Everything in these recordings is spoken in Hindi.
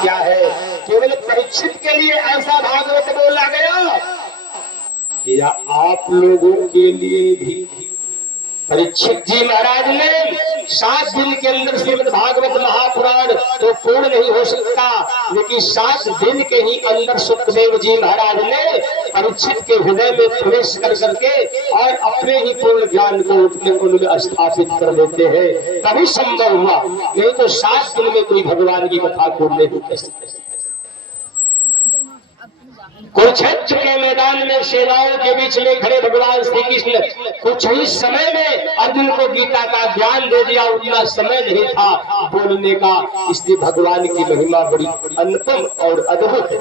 क्या है? केवल परीक्षित के लिए ऐसा भागवत बोला गया या आप लोगों के लिए भी? परीक्षित जी महाराज ने 7 दिन के अंदर श्रीमद् भागवत महापुराण तो पूर्ण नहीं हो सकता, लेकिन 7 दिन के ही अंदर सुखदेव जी महाराज ने परीक्षित के हृदय में प्रवेश कर करके और अपने ही पूर्ण ज्ञान को उनमें स्थापित कर देते हैं। तभी संभव हुआ, नहीं तो 7 दिन में कोई भगवान की कथा पूर्ण नहीं हो सकती। कुरुक्षेत्र के मैदान में सेनाओं के बीच में खड़े भगवान श्री कृष्ण कुछ ही समय में अर्जुन को गीता का ज्ञान दे दिया। उतना समय नहीं था बोलने का, इसलिए भगवान की महिमा बड़ी अनुपम और अद्भुत है।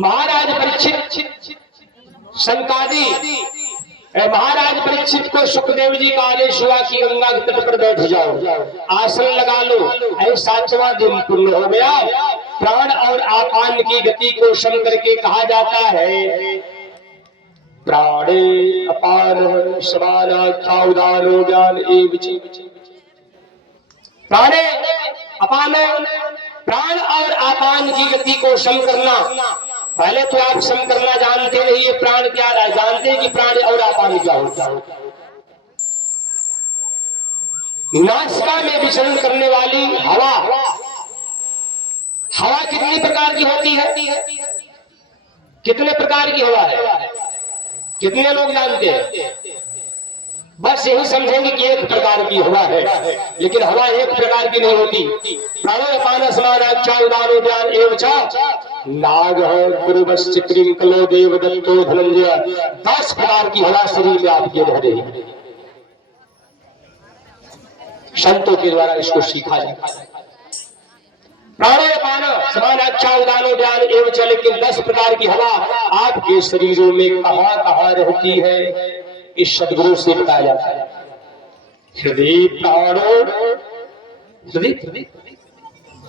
महाराज परीक्षित शंकादि महाराज परीक्षित को सुखदेव जी का आदेश हुआ कि गंगा के तट पर बैठ जाओ, आसन लगा लो। ऐसा 7वां दिन पूर्ण हो गया। प्राण और आपान की गति को सम करके कहा जाता है प्राणे अपान समानाख्या उदानो ज्ञान एव च। प्राणे अपान, प्राण और आपान की गति को सम करना। पहले तो आप सम करना जानते नहीं, ये प्राण क्या है, जानते हैं कि प्राण और आपान क्या होता है। नासिका में विचरण करने वाली हवा, हवा कितनी प्रकार की होती है? कितने प्रकार की हवा है? कितने लोग जानते हैं? बस यही समझेंगे कि एक प्रकार की हवा है, लेकिन हवा एक प्रकार की नहीं होती। प्राणो अपान समानाख्या उदानो ज्ञान एव च। नाग पूर्वश्च कृंकलो देवदत्तो धनंजय, 10 प्रकार की हवा शरीर में आपके रह रही है। संतों के द्वारा इसको सीखा जाता है। प्राणो अपान समानाख्या उदानो ज्ञान एव च, लेकिन 10 प्रकार की हवा आपके शरीरों में कहां कहां रहती है, इस सदगुरु से बताया जाता है। हृदय प्राणो,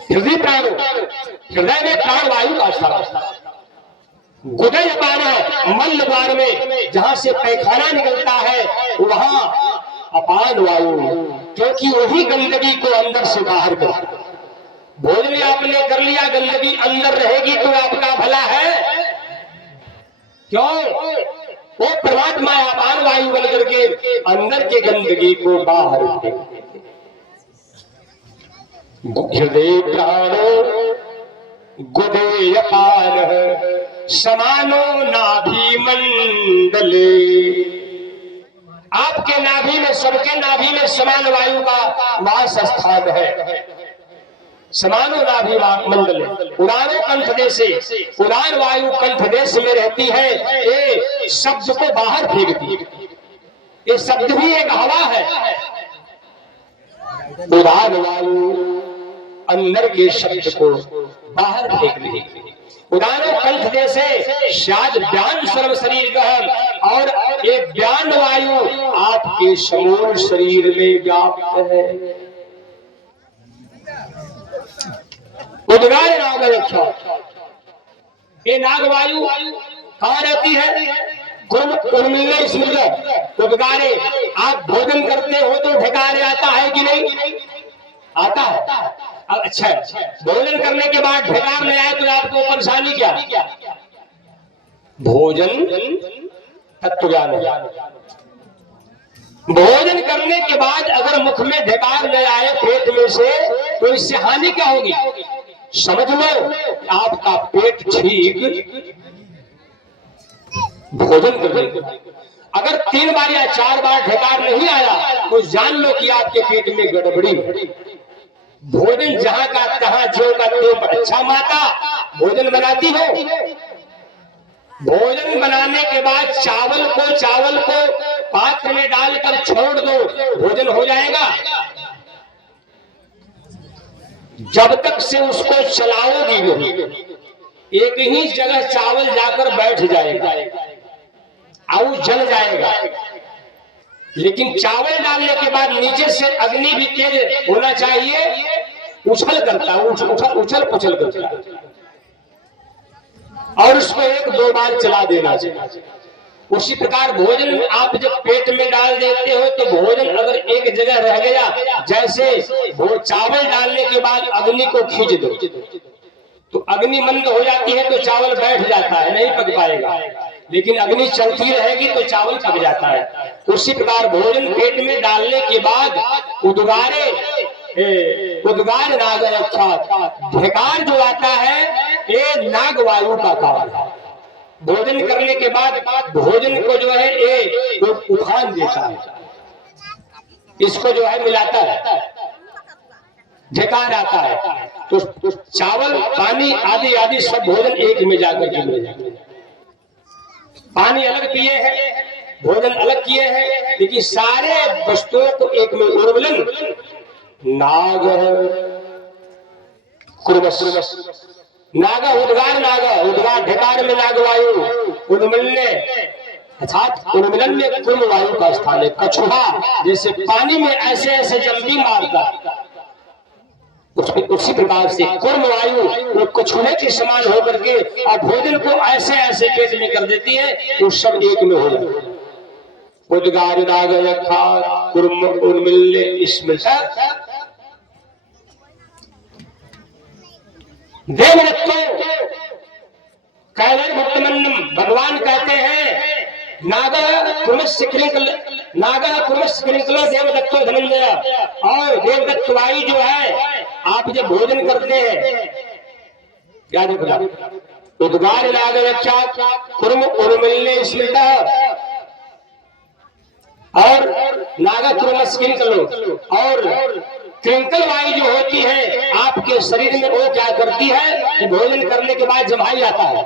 हृदय प्राणो, हृदय में प्राण वायु का स्थान। गुदय अपान, मल द्वार में जहां से पैखाना निकलता है वहां अपान वायु, क्योंकि वही गंदगी को अंदर से बाहर करता। भोजन आपने कर लिया, गंदगी अंदर रहेगी तो आपका भला है। क्यों? वो परमात्मा अपान वायु बन करके अंदर के गंदगी को बाहर फेंकते। हृदय प्राणो गुदे अपान समानो नाभि मंडले। आपके नाभि में, सबके नाभि में समान वायु का वास स्थान है। समानो नाभि मंडल, उड़ानो कंठ देशे, उड़ान वायु कंठ देश में रहती है। ये शब्द को बाहर फेंकती है। ये शब्द भी एक हवा है। उड़ान वायु अंदर के शब्द को बाहर फेंक देती है। उड़ानो कंठ देशे शायद ज्ञान सर्व शरीर गहन, और एक ज्ञान वायु आपके समूल शरीर में व्याप्त है। उद्गार नाग रक्षा, ये नागवायु कहाँ रहती है? उर्मिले स्मृत उद्गारे। आप भोजन करते हो तो ढकारे आता है कि नहीं? आता है। अब अच्छा, भोजन करने के बाद ढकार नहीं आए तो आपको परेशानी क्या? भोजन तत्व ज्ञान है। भोजन करने के बाद अगर मुख में ढकार नहीं आए पेट में से, तो इससे हानि क्या होगी? समझ लो, आपका पेट ठीक भोजन करने के बाद अगर 3 बार या 4 बार ढकार नहीं आया तो जान लो कि आपके पेट में गड़बड़ी है। भोजन जहां का तहां जो का तो। अच्छा माता भोजन बनाती हो, भोजन बनाने के बाद चावल को पात्र में डालकर छोड़ दो, भोजन हो जाएगा। जब तक से उसको चलाओगी नहीं, एक ही जगह चावल जाकर बैठ जाएगा और जल जाएगा। लेकिन चावल डालने के बाद नीचे से अग्नि भी तेज होना चाहिए, उछल करता, उछल पुछल करता, और उसको 1-2 बार चला देना चाहिए। उसी प्रकार भोजन आप जब पेट में डाल देते हो तो भोजन अगर एक जगह रह गया, जैसे वो चावल डालने के बाद अग्नि को खींच दो तो अग्नि मंद हो जाती है तो चावल बैठ जाता है, नहीं पक पाएगा। लेकिन अग्नि चलती रहेगी तो चावल पक जाता है। उसी प्रकार भोजन पेट में डालने के बाद उद्गारे उद्गार नाग ढेकार जो आता है ये नाग वायु का काम है। भोजन करने के बाद भोजन को जो है ये उफान देता है, इसको जो है मिलाता है, ढेकार आता है तो चावल पानी आदि आदि सब भोजन एक में जाकर के मिल जाता है। पानी अलग पिए हैं, भोजन अलग किए हैं, लेकिन सारे वस्तुओं को एक में उर्वलन नाग नागा उद्गार नागा उद्गार ढेकार में नाग वायु उन्मिलने अर्थात उन्मिलन में कुर्म वायु का स्थान है। कछुआ जैसे पानी में ऐसे ऐसे जंपी मारता, उसी प्रकार से कुर्म वायु वो कछुए के समान होकर के और भोजन को ऐसे ऐसे पेट में कर देती है, वो सब एक में हो जाता है। उद्गार नाग रखा कुर्म उन्मिलने स्मृता देवदत्तो कैलर भक्तमन्नम भगवान कहते हैं नागा कुर्मस्य कृंकलो देवदत्तो धनंजय। और देवदत्त वायु जो है आप जब भोजन करते हैं क्या देखा उद्गार नाग रक्षा कुर्म उर्मिलने स्मृता और नागा कुर्मस्य कृंकलो और क्रिंकल वायु जो होती है आपके शरीर में वो क्या करती है कि भोजन करने के बाद जमाई जाता है,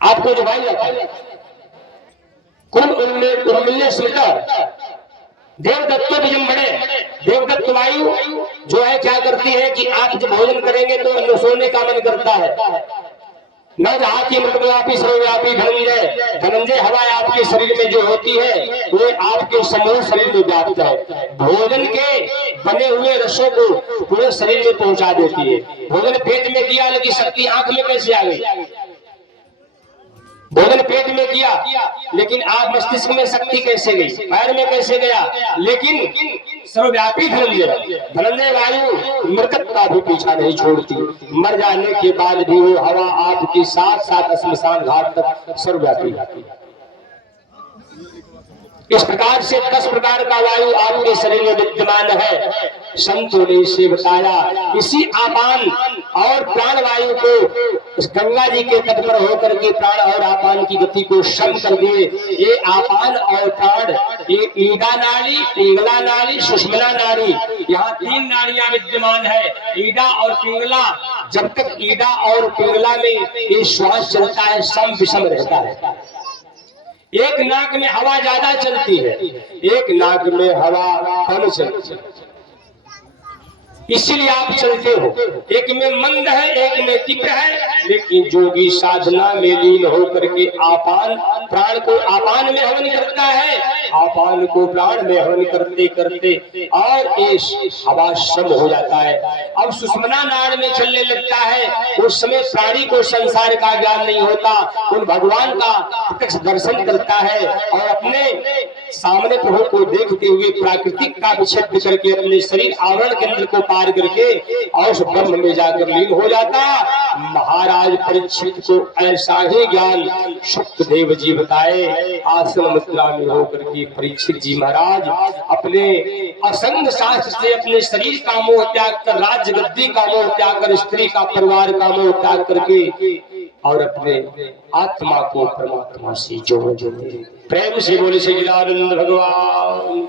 आपको जमाई जाता है। कुर्मिलने स्मृता देवदत्तो विजंबड़े देवदत्त वायु जो है क्या करती है कि आप जब भोजन करेंगे तो सोने का मन करता है। न जहाती मृतव्यापी सर्वव्यापी धनंजय धनंजय हवा आपके शरीर में जो होती है वो आपके समूह शरीर में व्याप्त है। भोजन के बने हुए रसों को पूरे शरीर में पहुंचा देती है। भोजन पेट में किया लेकिन शक्ति आंख में कैसे आ गई? भोजन पेट में किया लेकिन आप मस्तिष्क में शक्ति कैसे गई? पैर में कैसे गया? लेकिन सर्वव्यापी धनंजय वायु मृतक का भी पीछा नहीं छोड़ती। मर जाने के बाद भी वो हवा आपके साथ साथ श्मशान घाट तक सर्वव्यापी जाती है। इस प्रकार से 10 प्रकार का वायु आपके शरीर में विद्यमान है। संतों ने इसे बताया। इसी आपान और प्राण वायु को गंगा जी के तट पर होकर के प्राण और आपान की गति को सम कर दिए। ये आपान और प्राण, ये ईड़ा नाड़ी, पिंगला नाड़ी, सुषमना नाड़ी, यहाँ 3 नाड़ियां विद्यमान है। ईड़ा और पिंगला, जब तक ईड़ा और पिंगला में ये श्वास चलता है सम विषम रहता है। एक नाक में हवा ज्यादा चलती है, एक नाक में हवा कम चलती है, इसीलिए आप चलते हो। एक में मंद है, एक में तीव्र है, लेकिन जोगी साधना में लीन होकर के आपान प्राण को आपान में हवन करता है, आपान को प्राण में हवन करते करते और ये हवा सम हो जाता है। अब सुषमना नाड़ में चलने लगता है। उस समय प्राणी को संसार का ज्ञान नहीं होता, उन भगवान का प्रत्यक्ष दर्शन करता है और अपने सामने प्रभु को देखते हुए प्राकृतिक का विच्छेद करके अपने शरीर आवरण के अंदर को पार करके और ब्रह्म में जाकर लीन हो जाता। महाराज परीक्षित को ऐसा ही ज्ञान शुकदेव जी बताए। आश्रम मुद्रा में होकर के परीक्षित जी महाराज अपने असंग शास्त्र से अपने शरीर का मोह त्याग कर, राज्य गद्दी का मोह त्याग कर, स्त्री का परिवार का मोह त्याग करके और अपने आत्मा को परमात्मा से जोड़े। प्रेम से बोले श्री आनंद भगवान।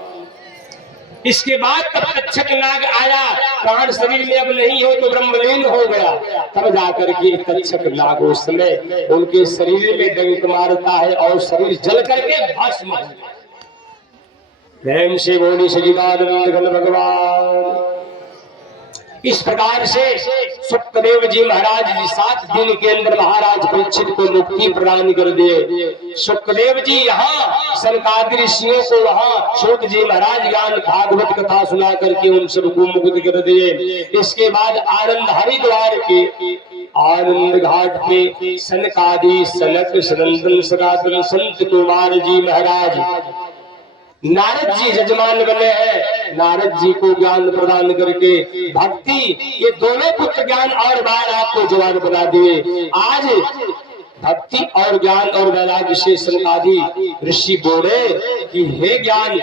इसके बाद तब तक्षक नाग आया, प्राण शरीर में अब नहीं हो तो ब्रह्मलीन हो गया। तब जाकर के तक्षक नाग उस समय उनके शरीर में डंक मारता है और शरीर जल करके भस्म हो जाता है। प्रेम से बोली श्री आनंद भगवान। इस प्रकार से सुखदेव जी महाराज जी 7 दिन के अंदर महाराज परीक्षित को मुक्ति प्रदान कर दिए। सुखदेव जी यहाँ सनकादि ऋषियों को वहाँ सूत जी महाराज ज्ञान भागवत कथा सुना करके उन सबको मुक्त कर दिए। इसके बाद आनंद हरिद्वार के आनंद घाट पे सनकादि सनक सनंदन सनातन संत कुमार जी महाराज नारद जी जजमान बने हैं। नारद जी को ज्ञान प्रदान करके भक्ति ये दोनों पुत्र ज्ञान और बार आपको जवान बना दिए। आज भक्ति और ज्ञान और वैराग्य से सनकादि ऋषि बोले कि हे ज्ञान।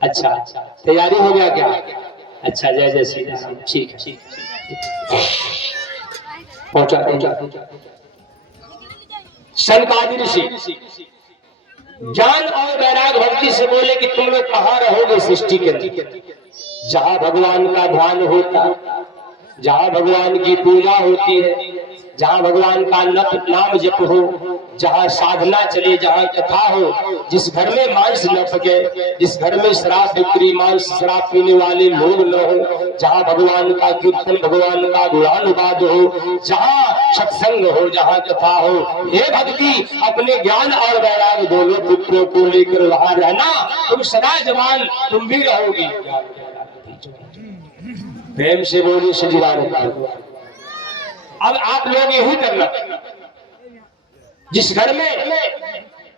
अच्छा तैयारी हो गया क्या? अच्छा जय जय श्री राम। ठीक है पहुंचा। सनकादि ऋषि ज्ञान और वैराग भक्ति से बोले कि तुम लोग कहाँ रहोगे सृष्टि के अंदर? जहाँ भगवान का ध्यान होता, जहाँ भगवान की पूजा होती है, जहाँ भगवान का नाम जप हो, जहाँ साधना चले, जहाँ कथा हो, जिस घर में मांस न पके, जिस घर में शराब बिक्री मांस शराब पीने वाले लोग न हो, जहाँ भगवान का कीर्तन भगवान का गुणानुवाद हो, जहाँ सत्संग हो, जहाँ कथा हो, हे भक्ति अपने ज्ञान और वैराग दोनों पुत्रों को लेकर वहां रहना, तुम सदा जवान तुम भी रहोगी। प्रेम से बोली सजीवानंद। अब आप लोग यही करना, जिस घर में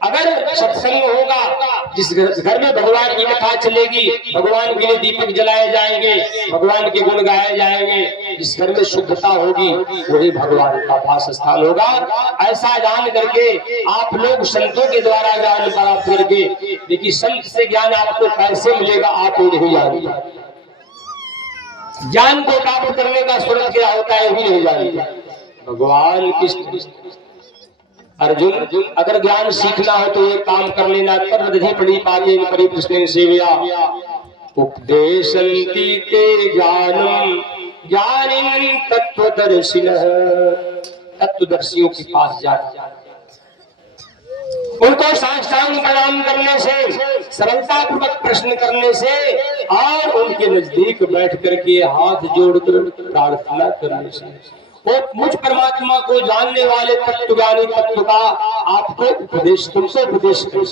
अगर सत्संग होगा, जिस घर में भगवान की कथा चलेगी, भगवान के लिए दीपक जलाए जाएंगे, भगवान के गुण गाए जाएंगे, जिस घर में शुद्धता होगी वही भगवान का वास स्थान होगा। ऐसा जान करके आप लोग संतों के द्वारा ज्ञान प्राप्त करके देखिए, संत से ज्ञान आपको कैसे मिलेगा आप नहीं जानते। ज्ञान को प्राप्त करने का स्वरूप क्या होता है भी नहीं जानते। भगवान कृष्ण अर्जुन अगर ज्ञान सीखना हो तो एक काम कर लेना, कर्मधि पड़ी पाके परिप्रश्न सेवया उपदेशन्ति ते ज्ञानम ज्ञानिन तत्वदर्शिनः। तत्वदर्शियों के पास जाना, उनको साष्टांग प्रणाम करने से, सरलता पूर्वक प्रश्न करने से और उनके नजदीक बैठ करके हाथ जोड़कर प्रार्थना करने से वो मुझ परमात्मा को जानने वाले तत्वज्ञानी तत्व का आपको उपदेश, तुमसे उपदेश कर।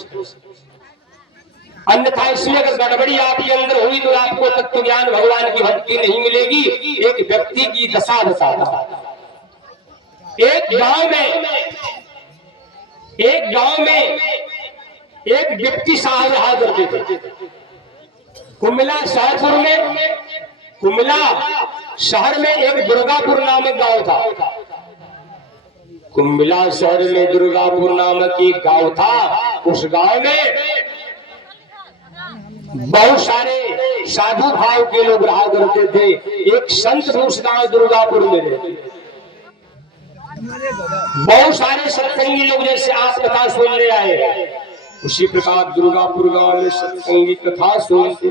अन्यथा इसमें अगर गड़बड़ी आपके अंदर हुई तो आपको तत्व ज्ञान भगवान की भक्ति नहीं मिलेगी। एक व्यक्ति की दशा बताता, एक गांव में एक डिप्टी साहब रहा करते थे। कुमिला शहर में एक दुर्गापुर नामक गांव था। कुमिला शहर में दुर्गापुर नामक एक गांव था। उस गांव में बहुत सारे साधु भाव के लोग रहा करते थे। एक संत भी उस गांव दुर्गापुर में रहते। बहुत सारे सत्संगी लोग जैसे आप कथा सुनने आए, उसी प्रकार दुर्गापुर गांव में सत्संगी कथा सुनते।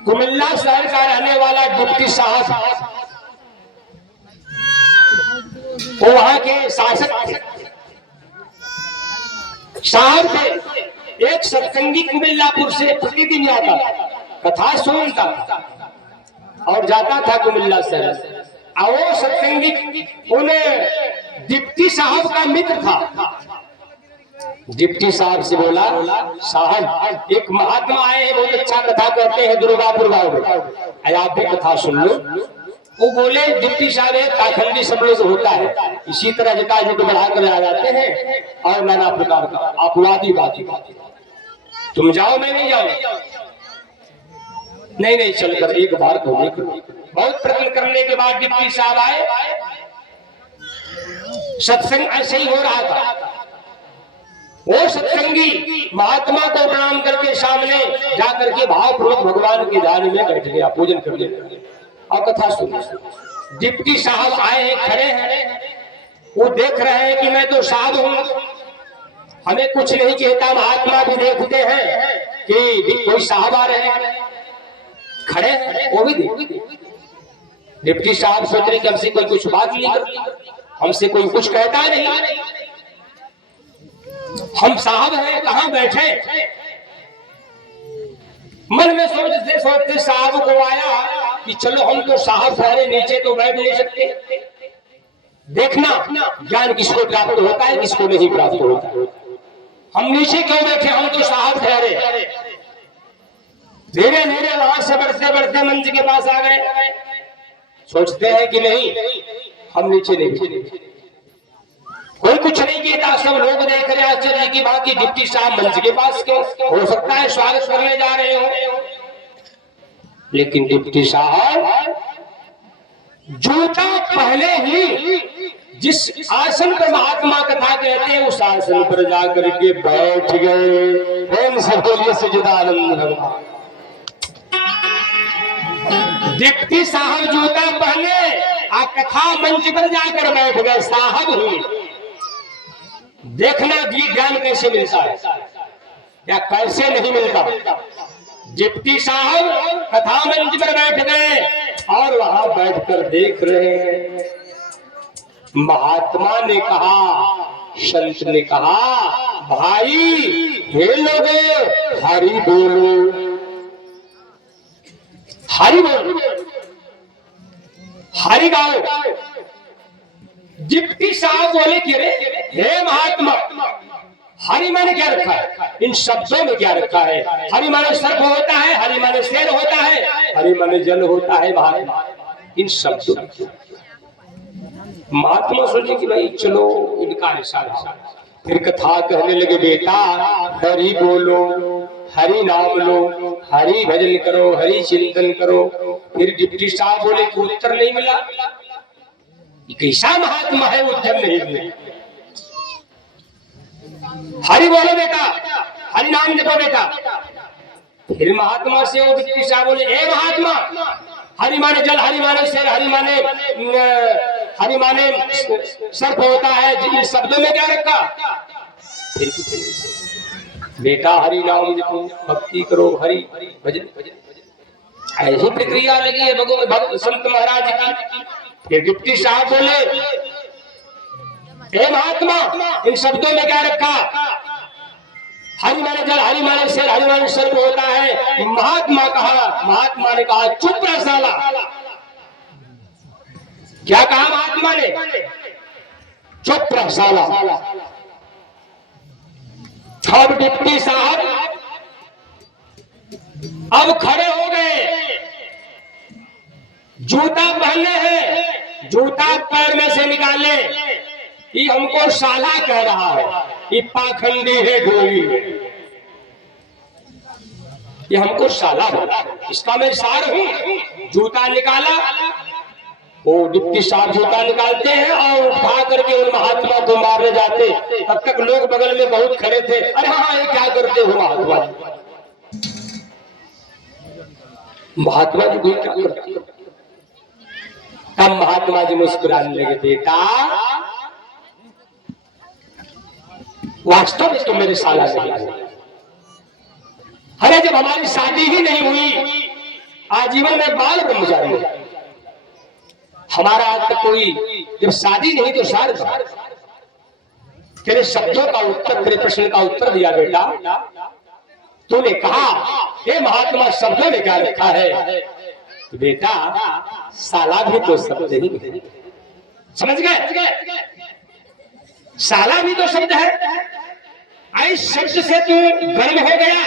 कुमिल्ला शहर का रहने वाला डिप्टी साहब वो वहां के शासक साहब थे। एक सत्संगी कुमिल्लापुर से प्रतिदिन आता, कथा सुनता और जाता था कुमिल्ला शहर। और वो सत्संगी उन्हें डिप्टी साहब का मित्र था। डिप्टी साहब से बोला, साहब एक महात्मा आए हैं, बहुत अच्छा कथा कहते हैं दुर्गापुर गांव में, आप भी कथा सुन लो। वो बोले डिप्टी साहब एक पाखंडी सब लोग होता है, इसी तरह जटा जी को बढ़ा कर आ जाते हैं और नाना प्रकार का अपवादी बाती। तुम जाओ मैं नहीं जाऊं। नहीं चलकर एक बार को देखो। बहुत प्रश्न करने के बाद डिप्टी साहब आए। सत्संग ऐसे ही हो रहा था। वो सत्संगी महात्मा को प्रणाम करके सामने जाकर के भावपूर्वक भगवान के ध्यान में बैठ गया, पूजन कर लिया और कथा सुनी। डिप्टी साहब आए हैं, खड़े हैं, वो देख रहे हैं कि मैं तो साधु हूं, हमें कुछ नहीं कहता। महात्मा भी देखते हैं कि कोई साहब आ रहे हैं, खड़े हैं, वो भी देखते। डिप्टी साहब सोच रहे कि हमसे कोई कुछ बात नहीं करती, हमसे कोई कुछ कहता नहीं, हम साहब हैं कहां बैठे। मन में सोचते सोचते साहब को आया कि चलो हम तो साहब ठहरे, नीचे तो बैठ नहीं सकते। देखना ज्ञान किसको प्राप्त होता है, किसको नहीं प्राप्त होता है। हम नीचे क्यों बैठे, हम तो साहब ठहरे। धीरे धीरे वहां से बढ़ते बढ़ते मंच के पास आ गए। सोचते हैं कि नहीं हम नीचे नहीं, कोई कुछ नहीं कहता, सब लोग देख रहे आश्चर्य की बात की डिप्टी साहब मंच के पास क्यों, हो सकता है स्वागत करने जा रहे हो। लेकिन डिप्टी साहब जूता पहले ही जिस आसन पर महात्मा कथा कहते हैं उस आसन पर जाकर के बैठ गए। प्रेम से बोलिए सच्चिदानंद भगवान। डिप्टी साहब जूता पहने आ कथा मंच पर जाकर बैठ गए। साहब हुए, देखना ज्ञान कैसे मिलता है या कैसे नहीं मिलता। डिप्टी साहब कथा मंच पर बैठ गए और वहां बैठकर देख रहे हैं। महात्मा ने कहा, संत ने कहा, भाई हे लोगों हरि बोलो, हरि बोलो, हरि गाओ। डिप्टी साहब बोले कि रे हे महात्मा, हरि माने क्या रखा है, इन शब्दों में क्या रखा है। हरि माने सर्प होता है, हरि माने शेर होता है, हरि माने जल होता है। महात्मा इन शब्दों में, महात्मा सोचे कि भाई चलो इनका इशारा। फिर कथा कहने लगे, बेटा हरि बोलो, हरि नाम लो, हरि भजन करो, हरि चिंतन करो। फिर डिप्टी साहब बोले कि उत्तर नहीं मिला। कैसा महात्मा है, उत्तर नहीं मिला। हरि बोलो बेटा, हरि नाम जपो बेटा। फिर महात्मा से वो डिप्टी साहब बोले, ए महात्मा, हरि माने जल, हरि माने शेर, हरि माने सर्प होता है, जिन शब्दों में क्या रखा। फिर बेटा हरि नाम जपो, भक्ति करो, हरि भजन। ऐसी प्रक्रिया लगी है भगवान संत महाराज की। फिर डिप्टी साहब बोले, हे महात्मा, इन शब्दों में क्या रखा। हरि माने जल, हरि माने शेर, हरि माने सर्प होता है। महात्मा ने कहा चुप रह साला। क्या कहा महात्मा ने, चुप रह साला। अब डिप्टी साहब अब खड़े हो गए, जूता पहने हैं, जूता पैर में से निकाले। ये हमको साला कह रहा है, ये पाखंडी है, ढोली है, ये हमको साला बोला। इसका मैं सार हूं। जूता निकाला, वो डिप्टी साहब जूता निकालते हैं और उठा करके उन महात्मा को मारने जाते। तब तक लोग बगल में बहुत खड़े थे। अरे हाँ, ये क्या करते हो महात्मा जी, महात्मा जी कोई क्या करते हो। तब महात्मा जी मुस्कुराने लगे, बेटा वास्तव में तो मेरे साला नहीं है। अरे जब हमारी शादी ही नहीं हुई, आजीवन में बाल ब्रह्मचारी, हमारा आज तक कोई जब शादी नहीं तो सार तेरे शब्दों का उत्तर, तेरे प्रश्न का उत्तर दिया। बेटा तूने कहा हे महात्मा शब्दों ने क्या रखा है, तो बेटा साला भी तो शब्द ही, समझ गए, साला भी तो शब्द है। इस शब्द से तू गर्म हो गया,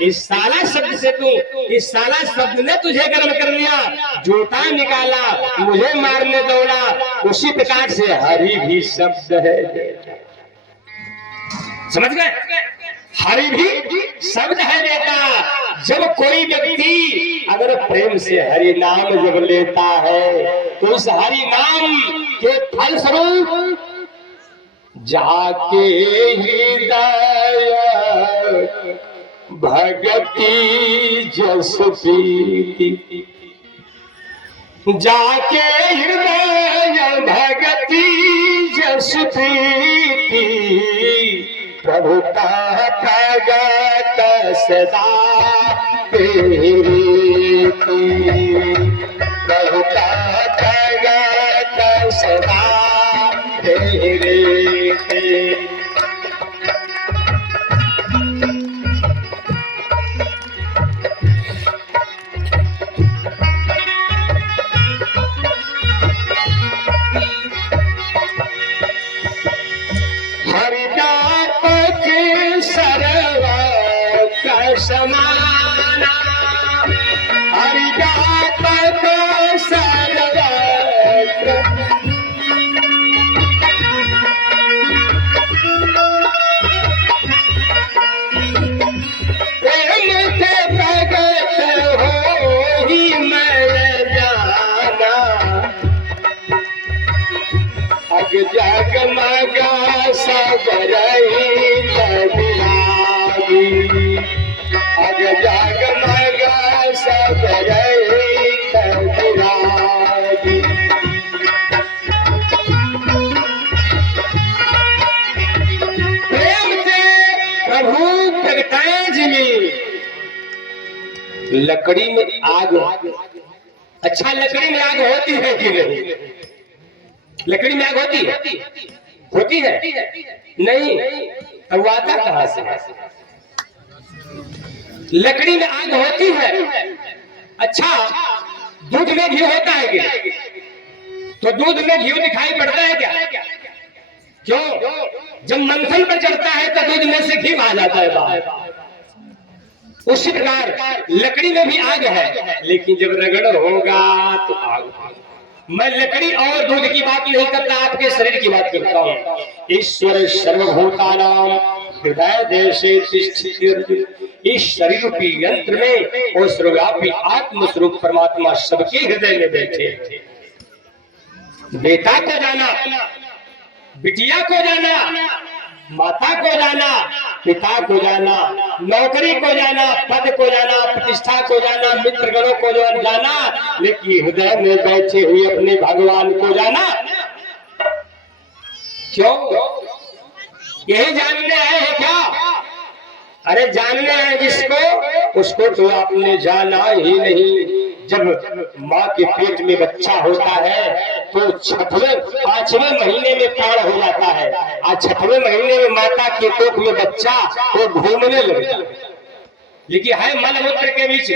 इस साला शब्द से तू, इस साला शब्द ने तुझे गर्म कर लिया, जूता निकाला, मुझे मारने दौड़ा। उसी प्रकार से हरि भी शब्द है, समझ गए, हरि भी शब्द है बेटा। जब कोई व्यक्ति अगर प्रेम से हरि नाम जब लेता है तो उस हरि नाम के फल स्वरूप जाके हृदय भगति जस प्रीति, जाके हृदय भगति जस प्रीति, प्रभु का प्रगट सदा तेरी, प्रभु का प्रगट सदा तेरे। जगमगा सगरई तबिरागी, अग जगमगा सगरई तबिरागी। प्रेम से प्रभु प्रगटाए जिन्हें, लकड़ी में आग। अच्छा, लकड़ी में आग होती है कि नहीं? लकड़ी में आग होती है? होती है नहीं? अब आता कहां से? लकड़ी में आग होती है। अच्छा, दूध में घी होता है क्या? तो दूध में घी दिखाई पड़ता है क्या? क्यों? जब मंथन पर चढ़ता है तो दूध में से घी आ जाता है बाहर। उसी प्रकार लकड़ी में भी आग है, लेकिन जब रगड़ होगा तो आग। मैं लकड़ी और दूध की बात नहीं करता, आपके शरीर की बात करता हूँ। ईश्वर सर्वभूतानां हृदय देशे तिष्ठति। इस शरीर रूपी यंत्र में और सर्वव्यापी आत्म स्वरूप परमात्मा सबके हृदय में बैठे। बेटा को जाना, बिटिया को जाना, माता को जाना, पिता को जाना, नौकरी को जाना, पद को जाना, प्रतिष्ठा को जाना, मित्रगणों को जाना, लेकिन हृदय में बैठे हुए अपने भगवान को जाना। क्यों? यही जानने आए हैं क्या? अरे जानने आए जिसको, उसको तो आपने जाना ही नहीं। जब माँ के पेट में बच्चा होता है तो 5वें महीने में पैर हो जाता है, और 6वें महीने में माता के कोख में बच्चा तो घूमने लगता है। लेकिन है मलमूत्र के बीच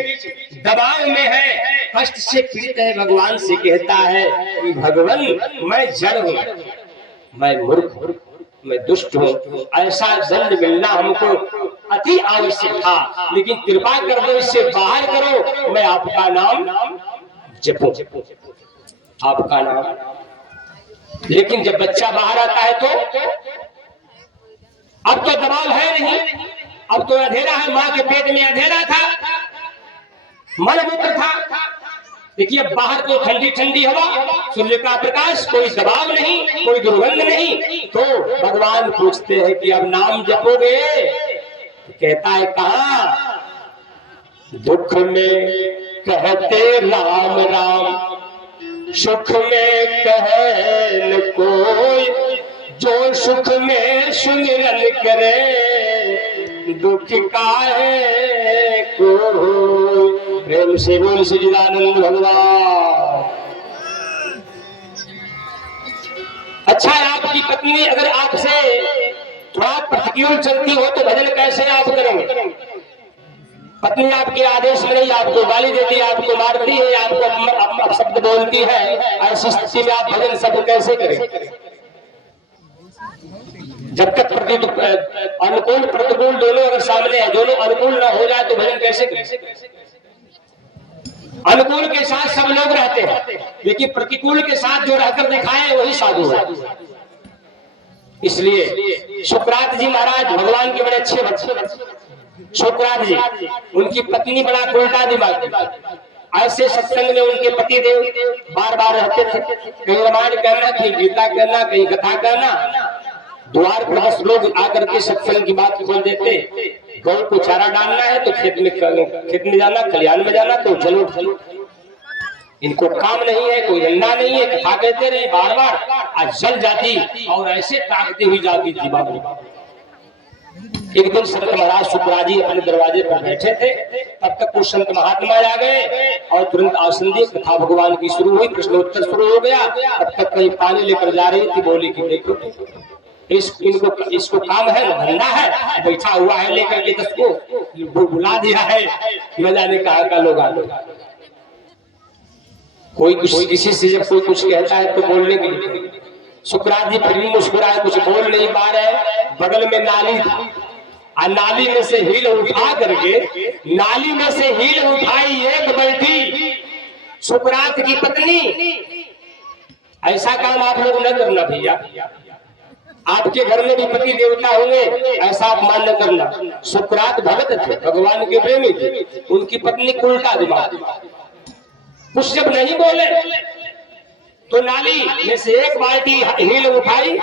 दबाव में है, कष्ट से पीड़ित है, भगवान से कहता है कि भगवान मैं जड़ हूँ, मैं मूर्ख हूँ, मैं दुष्ट हूँ, ऐसा दंड मिलना हमको अति आवश्यक था, लेकिन कृपा कर दो, इससे बाहर करो, मैं आपका नाम जपूं, आपका नाम। लेकिन जब बच्चा बाहर आता है तो अब तो दबाव है नहीं, अब तो अंधेरा है। माँ के पेट में अंधेरा था, मलमूत्र था। देखिए बाहर तो ठंडी ठंडी हवा, सूर्य का प्रकाश, कोई दबाव नहीं, कोई दुर्गंध नहीं। तो भगवान पूछते हैं कि अब नाम जपोगे? कहता है कहाँ? दुख में कहते राम राम, सुख में कहे न कोई, जो सुख में सुमिरन करे, दुख काहे को। प्रेम से बोल सच्चिदानंद भगवान। अच्छा, आपकी पत्नी अगर आपसे थोड़ा प्रतिकूल चलती हो तो भजन कैसे आप करेंगे? पत्नी आपके आदेश में नहीं, आपको गाली देती है, आपको मारती है, आपको शब्द बोलती है, ऐसी स्थिति में आप भजन सब कैसे करें? जब तक अनुकूल प्रतिकूल दोनों अगर सामने है, दोनों अनुकूल ना हो जाए तो भजन कैसे करें? अनुकूल के साथ सब लोग रहते हैं, लेकिन प्रतिकूल के साथ जो रहकर दिखाए वही साधु है। इसलिए सुकरात जी महाराज भगवान के बड़े अच्छे भक्त। सुकरात जी, उनकी पत्नी बड़ा उल्टा दिमाग, ऐसे सत्संग में उनके पति देव बार बार रहते थे, कहीं रामायण कहना, कहीं गीता कहना, कहीं कथा कहना। द्वार पर 10 लोग आकर के सत्संग की बात खोल देते। गौ को चारा डालना है तो खेत में जाना, खलिहान में जाना, तो चलो चलो। इनको काम नहीं है, कोई धंधा नहीं है, कथा कहते रहे बार बार। आज जल जाती और ऐसे ताकती हुई जाती थी बाबू। एक दिन संत महाराज सुकरात जी अपने दरवाजे पर बैठे थे, तब तक कुछ संत महात्मा आ गए और तुरंत आसन दिए, कथा भगवान की शुरू हुई, प्रश्नोत्तर शुरू हो गया। तब तक कहीं पानी लेकर जा रही थी, बोली कि देखो इसको काम है, धंधा है, बैठा हुआ है लेकर के 10 को बुला दिया है, न जाने कहाँ का लोग आ गए। कोई किसी से जब कोई कुछ कहता है तो बोलने के लिए सुकरात जी फिर भी मुस्कुराए, कुछ बोल नहीं पा रहे। बगल में नाली था, नाली में से हील उठा करके, नाली में से हील उठाई एक बैठी सुकरात की पत्नी। ऐसा काम आप लोग न करना भैया, आपके घर में भी पति देवता होंगे, ऐसा अपमान न करना। सुकरात भगत थे, भगवान के प्रेमी थे, उनकी पत्नी उल्टा दिमाग। कुछ जब नहीं बोले तो नाली में से एक बाल्टी हील उठाई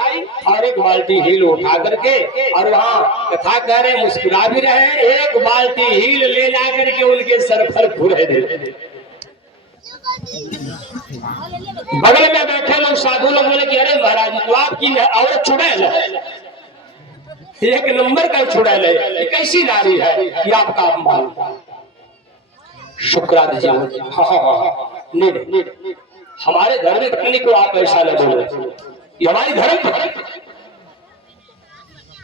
और एक बाल्टी हील उठा करके और वहां कथा कह रहे मुस्कुरा भी रहे, एक बाल्टी हील ले जा करके उनके सर पर घुरे दे। बगल में बैठे लोग साधु लोग बोले कि अरे महाराज तो आपकी औरत छुड़ैल है, एक नंबर का छुड़ैल है, ये कैसी नारी है कि आपका अपमान। शुक्राद जी नहीं, हमारे धर्म पत्नी को आप ऐसा न बोले, ये हमारी धर्म पत्नी,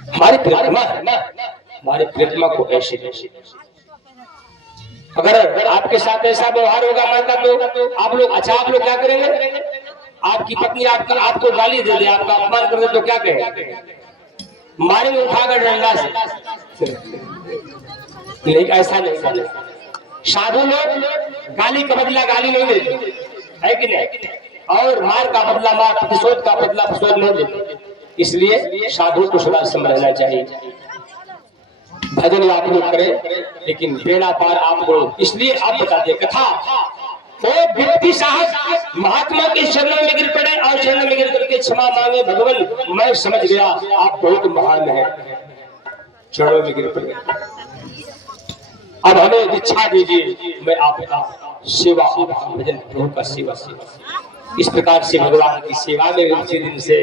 हमारी प्रियतमा है, हमारी प्रियतमा को ऐसे अगर आपके साथ ऐसा व्यवहार होगा माता तो आप लोग अच्छा आप लोग क्या करेंगे? आपकी पत्नी आपको गाली दे दे, आपका अपमान कर दे तो क्या कहेंगे? मारेंगे उठाकर डंडा से। नहीं, ऐसा नहीं करना। साधु लोग गाली का बदला गाली नहीं देते, है कि नहीं? और मार का बदला मार, प्रतिशोध का बदला प्रतिशोध नहीं देते। इसलिए साधु को सदा समझना चाहिए। भजन आप लोग करें लेकिन बेड़ा पार आप लोग। इसलिए आप बताते कथा वो व्यक्ति साहब महात्मा के चरणों में गिर पड़े और चरणों में गिर करके क्षमा मांगे, भगवान मैं समझ गया आप बहुत महान हैं, चरणों में गिर पड़े, अब हमें दीक्षा दीजिए, मैं आपका सेवा भजन प्रभु का सेवा। इस प्रकार से भगवान की सेवा में उसी दिन से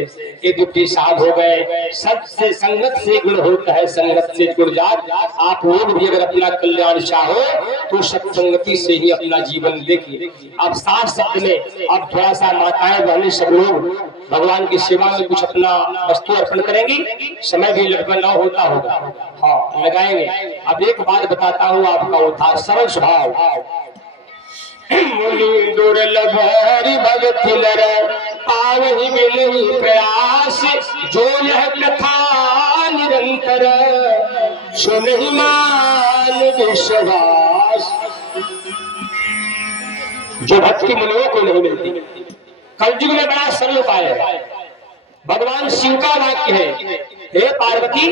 ये ड्यूटी साहब हो गए। सबसे संगत से गुण होता है, संगत से गुण जात। आप लोग भी अगर अपना कल्याण चाहो तो सत्संगति से ही अपना जीवन देखिए। आप साथ शब्द में आप थोड़ा सा माताएं बहनें सब लोग भगवान की सेवा में कुछ अपना वस्तु अर्पण करेंगी, समय भी लगभग न होता होगा, हाँ लगाएंगे। अब एक बात बताता हूँ आपका उद्धार सरल स्वभाव। मुनि दुर्लभ हरि भगति नर पावहि बिलहि प्रयास, जो यह कथा निरंतर सुनहि मान विश्वास। जो भक्ति मुनियों को नहीं मिलती, कलयुग में बड़ा सरल उपाय है। भगवान शिव का वाक्य है, हे पार्वती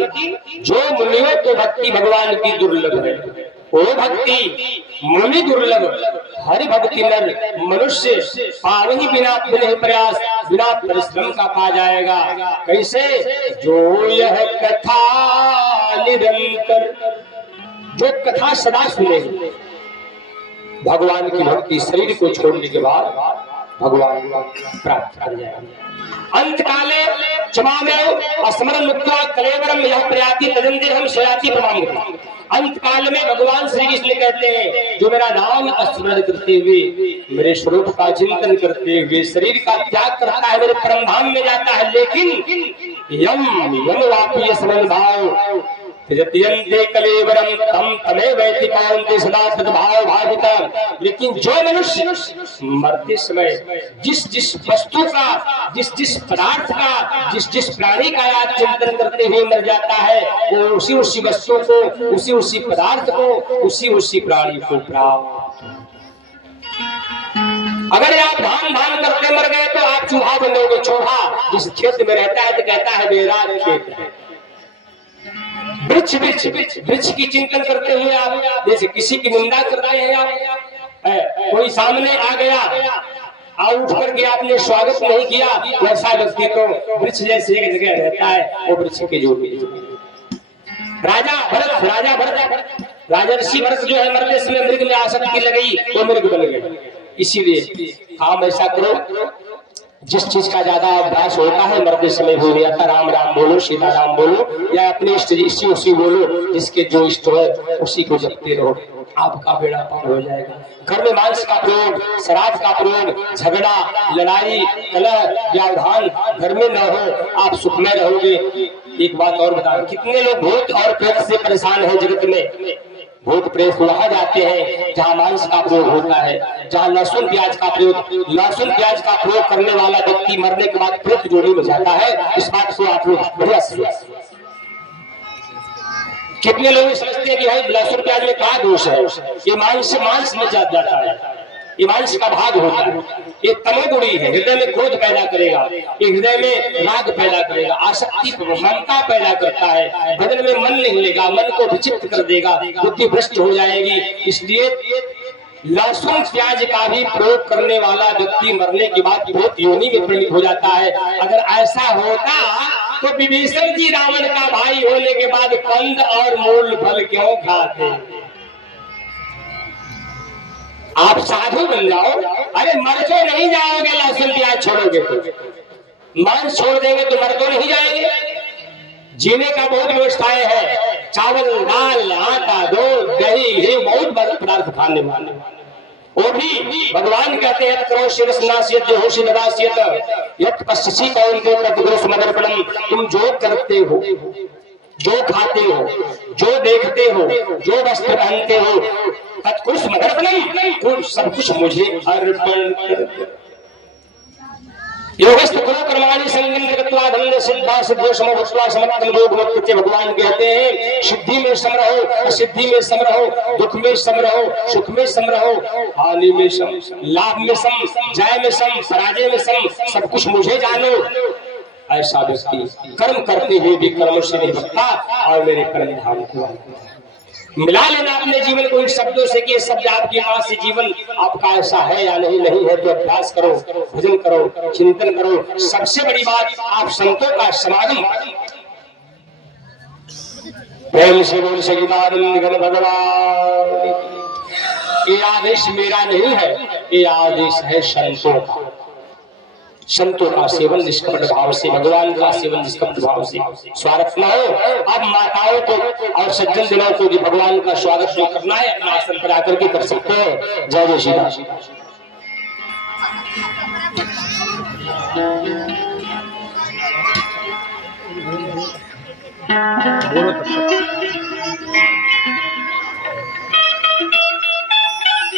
जो मुनियों को भक्ति भगवान की दुर्लभ है, वो भक्ति मुनि दुर्लभ हरि भक्ति नर मनुष्य पावहि बिना प्रयास बिना परिश्रम का पा जाएगा। कैसे? जो यह कथा निरंतर, जो कथा सदा सुनेगी। भगवान की भक्ति शरीर को छोड़ने के बाद भगवान प्राप्त कर जाएगा। अंत काले क्षमामेव स्मरण मुक्त्वा कलेवरम यह प्रयाति तदंते हम शयाति प्रमाण। अंत काल में भगवान श्री कृष्ण कहते हैं जो मेरा नाम स्मरण करते हुए मेरे स्वरूप का चिंतन करते हुए शरीर का त्याग करता है, मेरे परम धाम में जाता है। लेकिन यम वापी स्मरण भाव त्यजत्यन्ते कलेवरम तम तमेव वैति पावन्ते सदा तद्भाव भाविता। लेकिन जो मनुष्य मरते समय जिस जिस वस्तु का, जिस जिस पदार्थ का, जिस जिस प्राणी का याद चिंतन करते हुए मर जाता है, वो उसी उसी वस्तु को, उसी उसी पदार्थ को, उसी उसी प्राणी को प्राप्त। अगर आप धान करते मर गए तो आप चूहा बनोगे। चूहा जिस खेत में रहता है तो कहता है मेरा खेत है। वृक्ष की चिंतन करते हुए आप जैसे किसी की निंदा कर रहे हैं, आप कोई सामने आ गया और उठ करके आपने स्वागत नहीं किया, वैसा व्यक्ति तो वृक्ष जैसे एक जगह रहता है, वो वृक्ष के जो राजर्षि भरत जो है मरते समय मृग में आसक्ति लगई, वो मृग बन गए। इसीलिए आप ऐसा करो, जिस चीज का ज्यादा अभ्यास होता है मरते समय हो जाता, राम राम बोलो, सीता राम बोलो, या अपने इष्ट इसी उसी बोलो, जिसके जो इष्ट है उसी को जपते रहो, आपका बेड़ा पार हो जाएगा। घर में मांस का प्रयोग, शराब का प्रयोग, झगड़ा, लड़ाई, कलह, व्यवधान घर में न हो, आप सुख में रहोगे। एक बात और बता, कितने लोग भूत और प्रेत से परेशान है जगत में। भूत प्रेत वहां जाते हैं जहां मांस का प्रयोग होता है, जहां लहसुन प्याज का प्रयोग करने वाला व्यक्ति मरने के बाद प्रेत जोड़ी में जाता है। इस बात को आप लोग बढ़िया समझिए। कितने लोग समझते हैं कि भाई लहसुन प्याज में क्या दोष है, ये मांस में जाता है, ये मांस का भाग होता है, ये तमोगुणी है, हृदय में क्रोध पैदा करेगा, ये हृदय में राग पैदा करेगा, आसक्ति ममता पैदा करता है, बदन में मन नहीं लेगा, मन को विचित्र कर देगा, बुद्धि भ्रष्ट हो जाएगी। इसलिए लहसुन प्याज का भी प्रयोग करने वाला व्यक्ति मरने के बाद बहुत योनि में परिणित हो जाता है। अगर ऐसा होता तो विभीषण जी रावण का भाई होने के बाद कंद और मूल फल क्यों खाते? आप साधु बन जाओ, अरे मर तो नहीं जाओगे, लहसुन प्याज छोड़ोगे तो मांस छोड़ देंगे तो मर तो नहीं जाएंगे। जीने का बहुत व्यवस्थाएं है, चावल दाल आटा दूध दही घी बहुत पदार्थ खाने वाले, वो भी भगवान कहते हैं करो शिरस्नासियत जो होशी नदासियत यत पश्चिसी कौनते तद्गुरु समर्पणम। तुम जो करते हो, जो खाते हो, जो देखते हो, जो वस्त्र पहनते हो, तत्कुछ समर्पणम, सब कुछ मुझे अर्पण कर। योगस्थ गुरु कर्माणि संगम कृत्वा धन्य सिद्धा सिद्धो समभूत्वा समर्थन योग मुक्त। भगवान कहते हैं सिद्धि में सम रहो, सिद्धि में सम रहो, दुख में सम रहो, सुख में सम रहो, हानि में सम, लाभ में सम, जय में सम, पराजय में सम, सब कुछ मुझे जानो। ऐसा व्यक्ति कर्म करते हुए भी कर्म से नहीं बचता और मेरे कर्म धाम को मिला लेना अपने जीवन को इन शब्दों से कि ये शब्द आपकी आंख से जीवन आपका ऐसा है या नहीं, नहीं है तो अभ्यास करो, भजन करो, चिंतन करो। सबसे बड़ी बात आप संतों का समागम। प्रेम से बोल सच्चिदानंद घन भगवान। ये आदेश मेरा नहीं है, ये आदेश है संतों का। संतों का सेवन निष्कपट भाव से, भगवान का सेवन निष्कपट भाव से। स्वागत न हो अब माताओं को और सज्जन दिनों को भी भगवान का स्वागत जो करना है अपना आसन पर आकर के कर सकते हैं। जय जय श्री राम।